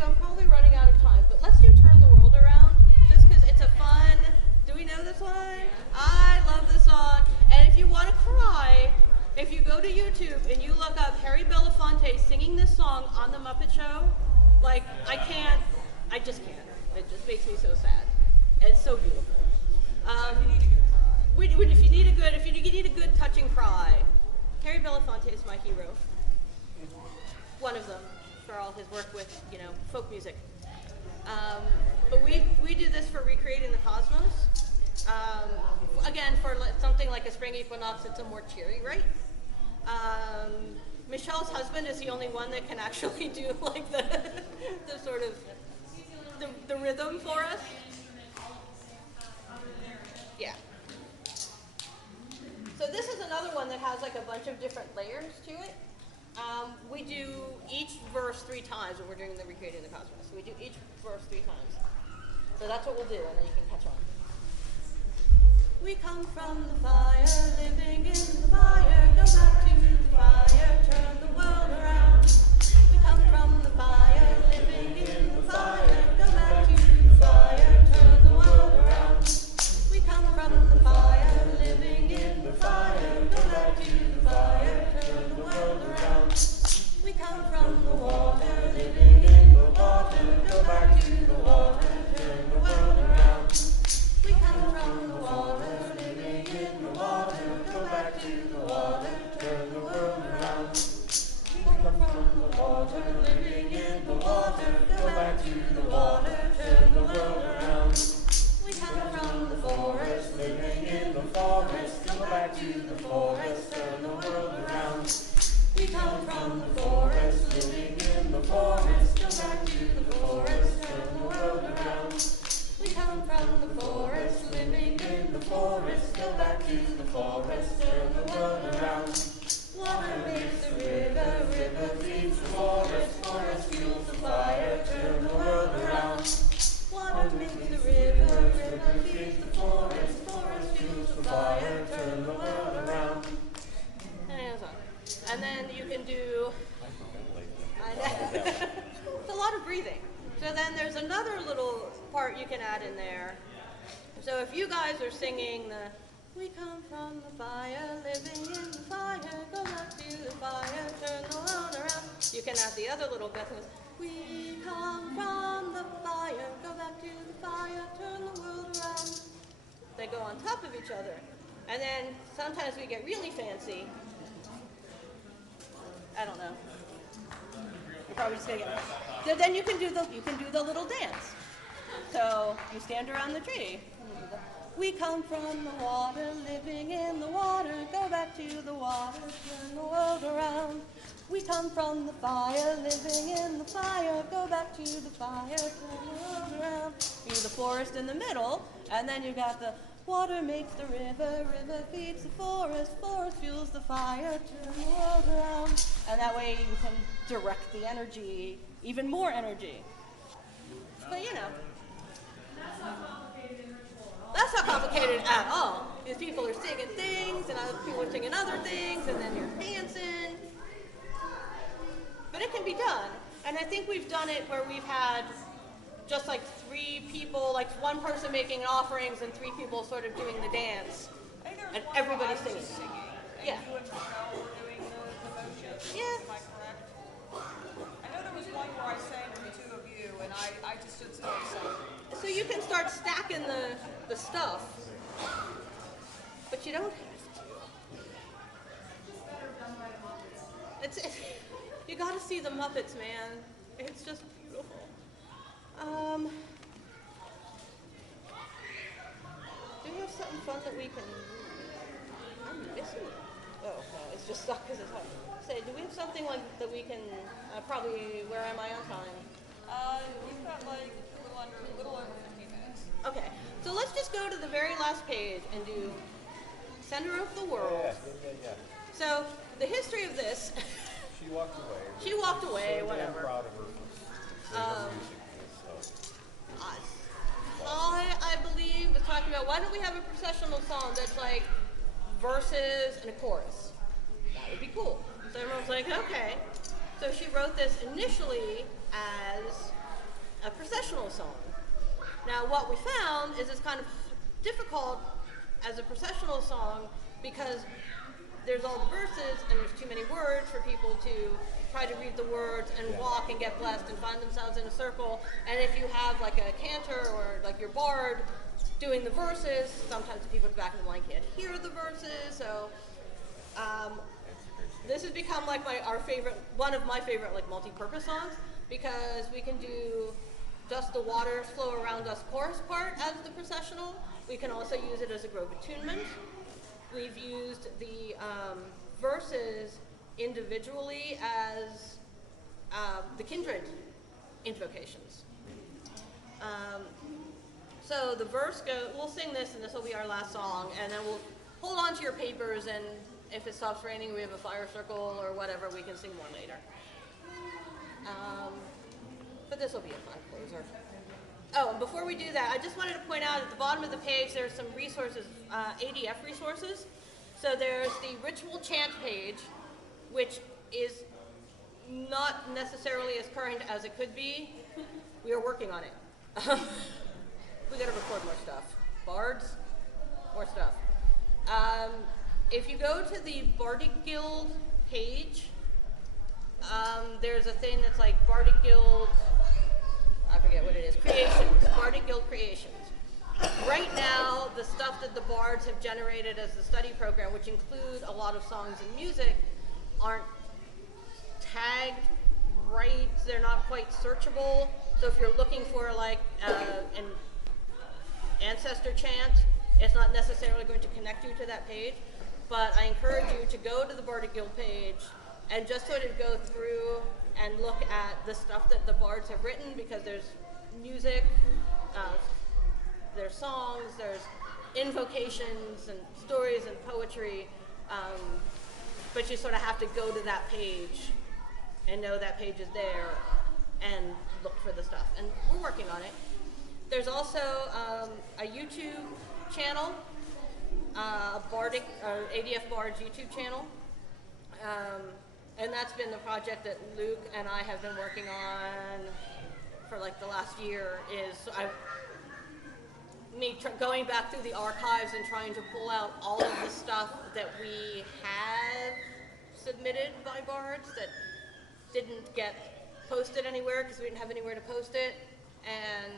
I'm probably running out of time, but let's do Turn the World Around, just because it's a fun, do we know this one? I love this song, and if you want to cry, if you go to YouTube and you look up Harry Belafonte singing this song on The Muppet Show, like, I just can't. It just makes me so sad. And it's so beautiful. If you need a good touching cry, Harry Belafonte is my hero. One of them. For all his work with, folk music. But we do this for recreating the cosmos. Again, for something like a spring equinox, it's a more cheery, right? Michelle's husband is the only one that can actually do like the sort of the rhythm for us. Yeah. So this is another one that has like a bunch of different layers to it. We do each verse 3 times when we're doing the Recreating the Cosmos. So we do each verse 3 times. So that's what we'll do, and then you can catch on. We come from the fire, living in the fire, go back to the fire, turn the world around. We come from the fire, living in the fire, go back to the fire, turn the world around. We come from the fire, living in the fire, go back to the fire, turn the world around. We come from the water, living in the water, go back to the water, turn the world around. We come from the water, living in the water, go back to the water, turn the world around. We come from the water, living in the water, go back to the water, turn the world around. We come from the forest, living in the forest, go back to the forest, turn the world around. We come from the forest, living in the forest, go back to the forest, turn the world around. We come from the forest, living in the forest, go back to the forest, turn the world around. Water makes the river, river feeds the forest, forest fuels the fire, turn the world around. Water makes the river, river feeds the forest, forest fuels the fire, turn the world around. And then you can do, it's a lot of breathing. So then there's another little part you can add in there. So if you guys are singing the, we come from the fire, living in the fire, go back to the fire, turn the world around. You can add the other little bit. We come from the fire, go back to the fire, turn the world around. They go on top of each other. And then sometimes we get really fancy. I don't know. You're probably just gonna get. So then you can do the little dance. So you stand around the tree. We come from the water, living in the water, go back to the water, turn the world around. We come from the fire, living in the fire, go back to the fire, turn the world around. You do the forest in the middle, and then you got the water makes the river, river feeds the forest, forest fuels the fire, turn the world around. And that way you can direct the energy, even more energy. But you know. That's not complicated at all. These people are singing things, and other people are singing other things, and then you're dancing. But it can be done. And I think we've done it where we've had just like 3 people, like one person making offerings and 3 people sort of doing the dance. I think there was And one where everybody I was singing. just singing. And Yeah. you and Michelle were doing the motions. Yeah. Am I correct? I know there was one where I sang with the 2 of you, and I just stood still and sang. So you can start stacking the stuff, but you don't have to. You gotta see the Muppets, man. It's just beautiful. Do we have something fun that we can... I'm missing it. Oh, no, it's just stuck because it's hard. Say, do we have something like that we can... probably, where am I on time? You've got like a little over 15 minutes. Okay, so let's just go to the very last page and do Center of the World. Yeah. So, the history of this, She walked away. she walked away, So damn whatever. proud of her for her music. So. I believe was talking about, why don't we have a processional song that's like verses and a chorus? That would be cool. So everyone was like, okay. So she wrote this initially as a processional song. Now what we found is it's kind of difficult as a processional song because there's all the verses and there's too many words for people to try to read the words and walk and get blessed and find themselves in a circle. And if you have like a cantor or like your bard doing the verses, sometimes the people at the back of the line can't hear the verses. So this has become like one of my favorite like multi-purpose songs because we can do just the waters flow around us chorus part as the processional. We can also use it as a grove attunement. We've used the verses individually as the kindred invocations. So the verse we'll sing this and this will be our last song, and then we'll hold on to your papers, and if it stops raining, we have a fire circle or whatever, we can sing more later. But this will be a fun closer. Oh, and before we do that, I just wanted to point out at the bottom of the page there's some resources, ADF resources. So there's the ritual chant page, which is not necessarily as current as it could be. We are working on it. We gotta record more stuff. Bards, more stuff. If you go to the Bardic Guild page, there's a thing that's like Bardic Guild, I forget what it is, Creations, Bardic Guild Creations. Right now, the stuff that the bards have generated as the study program, which include a lot of songs and music, aren't tagged right, they're not quite searchable. So if you're looking for like an ancestor chant, it's not necessarily going to connect you to that page. But I encourage you to go to the Bardic Guild page and just sort of go through and look at the stuff that the bards have written, because there's music, there's songs, there's invocations and stories and poetry, but you sort of have to go to that page and know that page is there and look for the stuff. And we're working on it. There's also a YouTube channel, ADF Bard's YouTube channel. And that's been the project that Luke and I have been working on for like the last year. Going back through the archives and trying to pull out all of the stuff that we had submitted by bards that didn't get posted anywhere because we didn't have anywhere to post it. And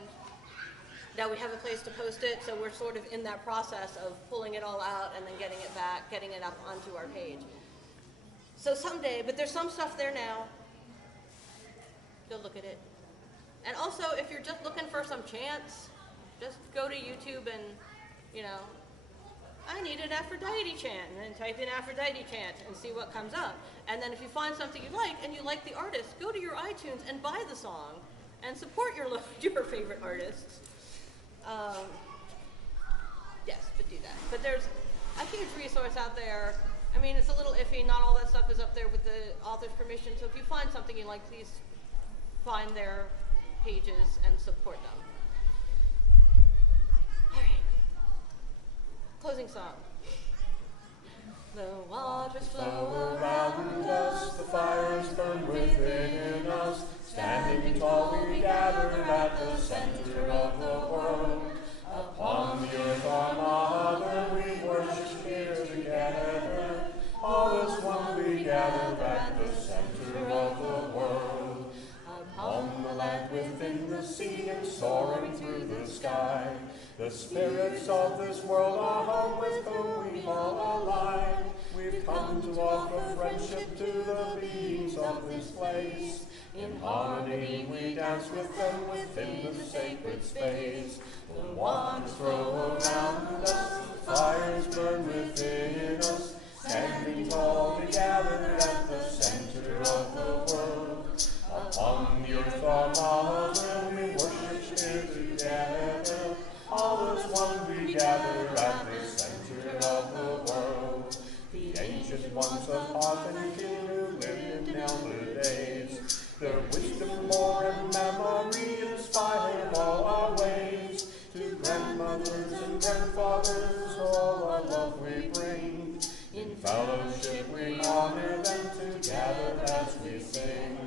now we have a place to post it, so we're sort of in that process of pulling it all out and then getting it back, getting it up onto our page. So someday, but there's some stuff there now. Go look at it. And also, if you're just looking for some chants, just go to YouTube and, I need an Aphrodite chant, and then type in Aphrodite chant and see what comes up. And then if you find something you like and you like the artist, go to your iTunes and buy the song and support your favorite artists. Yes, but do that. But there's a huge resource out there. I mean, it's a little iffy. Not all that stuff is up there with the author's permission. So if you find something you like, please find their pages and support them. All right. Closing closing song. The waters flow around us, the fires burn within us. Standing tall we gather at the center of the world. Upon the earth our mother we worship here together. All as one we gather at the center of the world. Upon the land within the sea and soaring through the sky, the spirits of this world are home with whom we all align. We've come to offer friendship to the beings of this place. In harmony we dance with them within the sacred space. The waters flow around us, the fires burn within us. Standing tall we gather at the center of the world. Upon the earth our mother we worship here together. All as one we gather at the center of the world. The ancient ones of heart and kin who lived in elder days, their wisdom, lore, and memory inspire all our ways. To grandmothers and grandfathers all our love we bring. In fellowship we honor them together as we sing.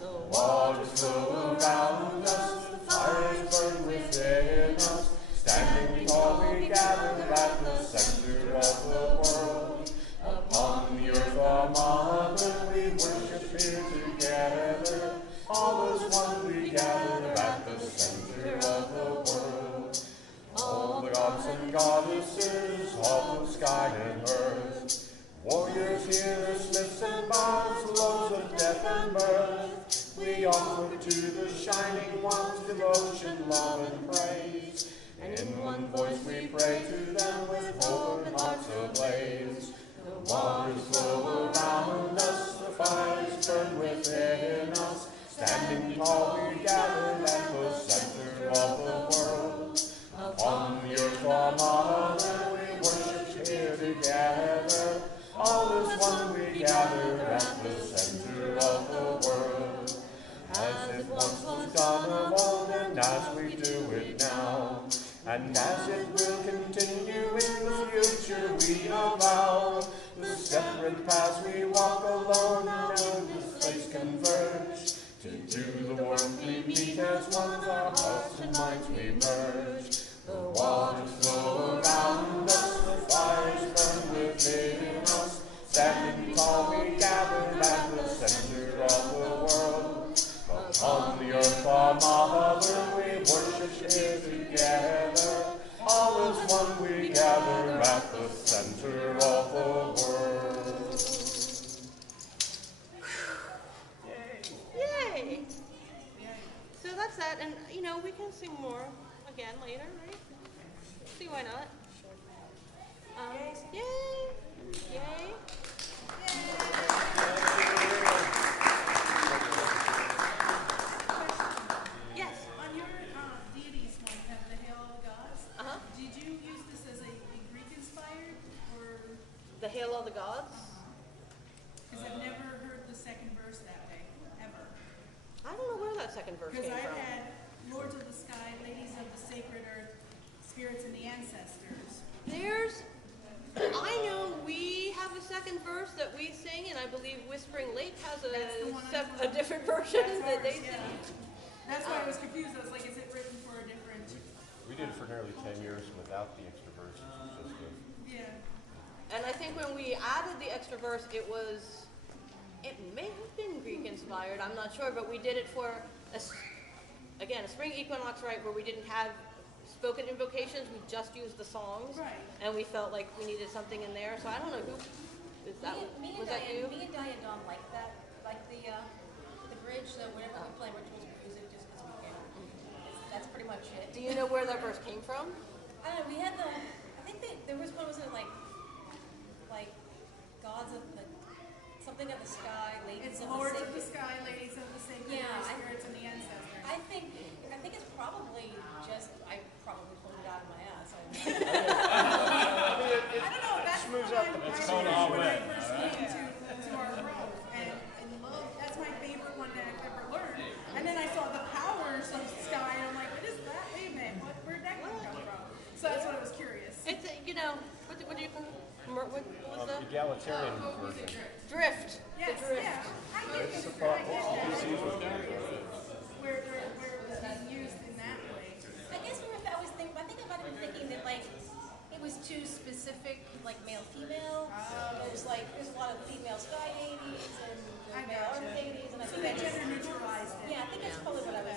The waters flow around us, the fires burn within us. Standing tall we gather at the center of the world. Upon the earth our mother we worship here together. All as one we gather at the center of the world. All the gods and goddesses of the sky and earth, warriors, healers, smiths and bards, lords of death and birth, we offer to the shining ones devotion, love, and praise. And in one voice we pray to them with open hearts ablaze. The waters flow around us, the fires burn within us. Standing tall we gather at the center of the world. Upon the earth our mother we worship here together. All as one we gather at the center of the world. As it once was done of old and as we do it now, and as it will continue in the future we avow, the separate paths we walk alone and this place converge. To do the work we meet as one, our hearts and minds we merge. The waters flow around us, the fires burn within us. Standing tall we gather at the center of the world. Upon the earth our mother we worship here together. All as one we gather at the center of the world. Yay! So that's that, and we can sing more again later, right? See why not? Yay! Yay! Yes. On your deities one, you have the Hail of the Gods. Did you use this as a Greek-inspired, or? The Hail of the Gods? Because I've never heard the second verse that way, ever. I don't know where that second verse came Because I've from. had Lords of the Sky, Ladies of the Sacred Earth, Spirits and the Ancestors. I know we have a second verse that we sing, and I believe Whispering Lake has That's the one a different version That's that they ours, sing. yeah. That's why I was confused. I was like, is it written for a different? We did it for nearly 10 years without the extra verses. Just Yeah. And I think when we added the extra verse, it may have been Greek inspired, I'm not sure, but we did it for, a spring equinox rite where we didn't have spoken invocations, we just used the songs. Right. And we felt like we needed something in there, so I don't know who, was that you? Me and Diane don't like that, like the bridge, so whenever we play rituals music, just because we can. That's pretty much it. Do you know where that verse came from? I don't know, we had I think there was one, wasn't it like gods of the, something of the sky, ladies It's of Lords the of the sacred. Sky, Ladies of the Sacred Yeah, Earth, I- Spirits and the Ancestors. I think it's probably just, I probably pulled it out of my ass. I don't know, that's the one when I first came to our grove and love, that's my favorite one that I've ever learned. And then I saw the powers of the sky and I'm like, what is that? Wait a minute, where'd that come from? So that's what I was curious. It's, What do you call it? What was that? Egalitarian version. Drift. Yes, The drift. yeah. I get It's it. the I get that. PCs was doing it. Where it was being used in that way. I guess I was thinking, I think I might have been thinking that like it was too specific, like male female. There's a lot of female sky deities and I male gotcha. earth deities, and I So think they I just gender neutralized it. yeah, I think that's probably what I was